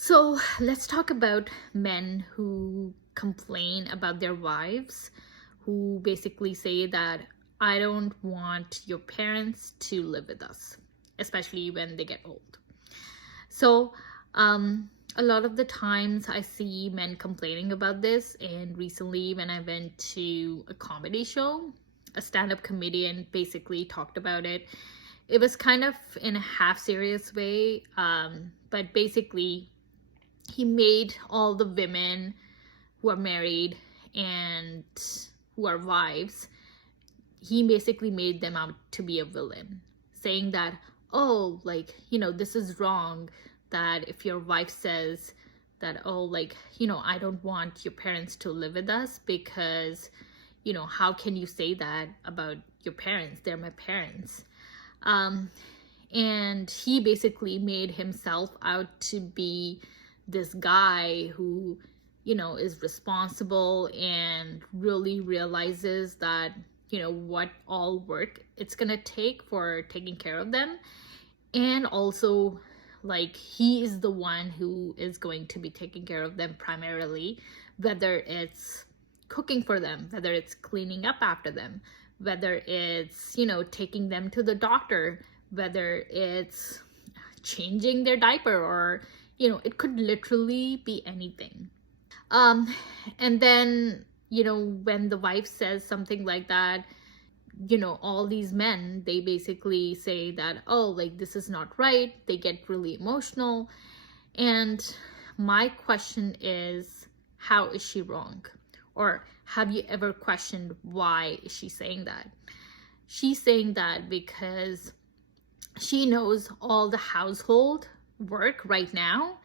So let's talk about men who complain about their wives, who basically say that I don't want your parents to live with us, especially when they get old. So, a lot of the times I see men complaining about this, and recently, when I went to a comedy show, a stand up comedian basically talked about it. It was kind of in a half serious way, but basically, he made all the women who are married and who are wives, he basically made them out to be a villain, saying that, oh, like, this is wrong. That if your wife says that, oh, like, I don't want your parents to live with us because, how can you say that about your parents? They're my parents. And he basically made himself out to be this guy who, is responsible and really realizes that, what all work it's gonna take for taking care of them. And also, like, he is the one who is going to be taking care of them primarily, whether it's cooking for them, whether it's cleaning up after them, whether it's, taking them to the doctor, whether it's changing their diaper, or it could literally be anything. And then, when the wife says something like that, all these men, they basically say that, oh, like, this is not right. They get really emotional. And my question is, how is she wrong? Or have you ever questioned why is she saying that? She's saying that because she knows all the household work right now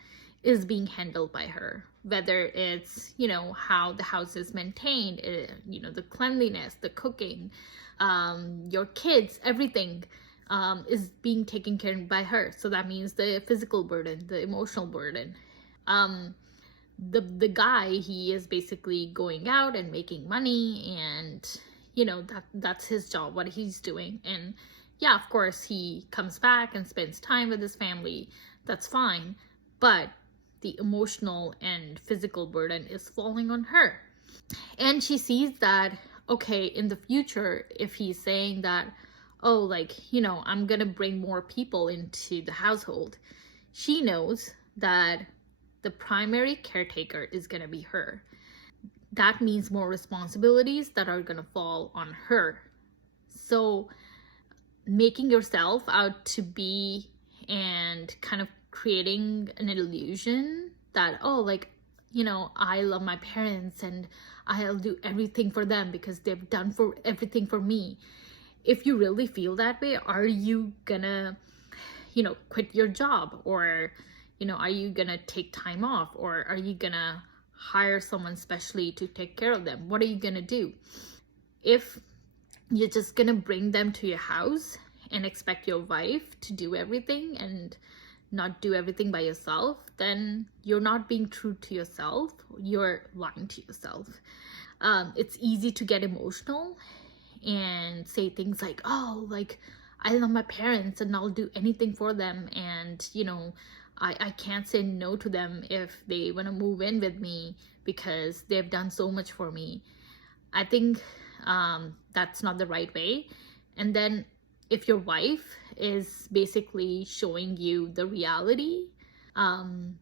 is being handled by her, whether it's, how the house is maintained, the cleanliness, the cooking, your kids, everything is being taken care of by her. So that means the physical burden, the emotional burden. The guy, he is basically going out and making money, and that's his job, what he's doing. And yeah, of course, he comes back and spends time with his family. That's fine. But the emotional and physical burden is falling on her. And she sees that, okay, in the future, if he's saying that, oh, like, I'm gonna bring more people into the household, she knows that the primary caretaker is gonna be her. That means more responsibilities that are gonna fall on her. So making yourself out to be and kind of creating an illusion that, oh, like, I love my parents and I'll do everything for them because they've done for everything for me. If you really feel that way, are you gonna, quit your job? Or, are you gonna take time off? Or are you gonna hire someone specially to take care of them? What are you gonna do? If you're just gonna bring them to your house and expect your wife to do everything and not do everything by yourself, then you're not being true to yourself. You're lying to yourself. It's easy to get emotional and say things like, oh, like, I love my parents and I'll do anything for them, and I can't say no to them if they want to move in with me because they've done so much for me. I think that's not the right way. And then if your wife is basically showing you the reality, and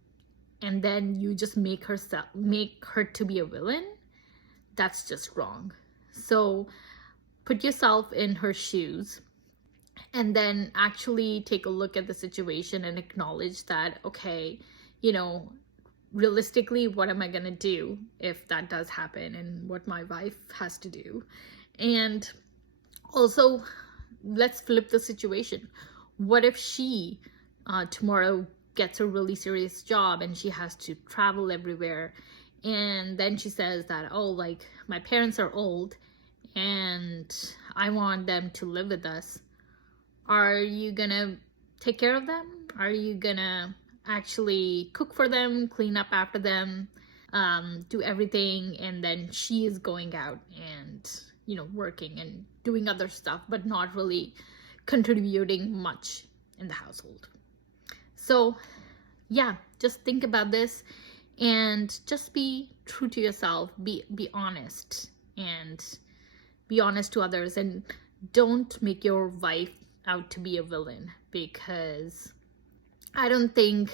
then you just make her to be a villain, that's just wrong. So put yourself in her shoes and then actually take a look at the situation and acknowledge that, okay, realistically, what am I gonna do if that does happen, and what my wife has to do. And also, let's flip the situation. What if she tomorrow gets a really serious job and she has to travel everywhere, and then she says that, oh, like, my parents are old and I want them to live with us? Are you gonna take care of them? Are you gonna actually cook for them, clean up after them, do everything? And then she is going out and working and doing other stuff, but not really contributing much in the household. So yeah, just think about this and just be true to yourself, be honest, and be honest to others, and don't make your wife out to be a villain, because I don't think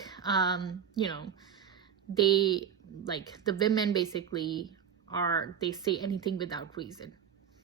they, like, the women basically are, they say anything without reason.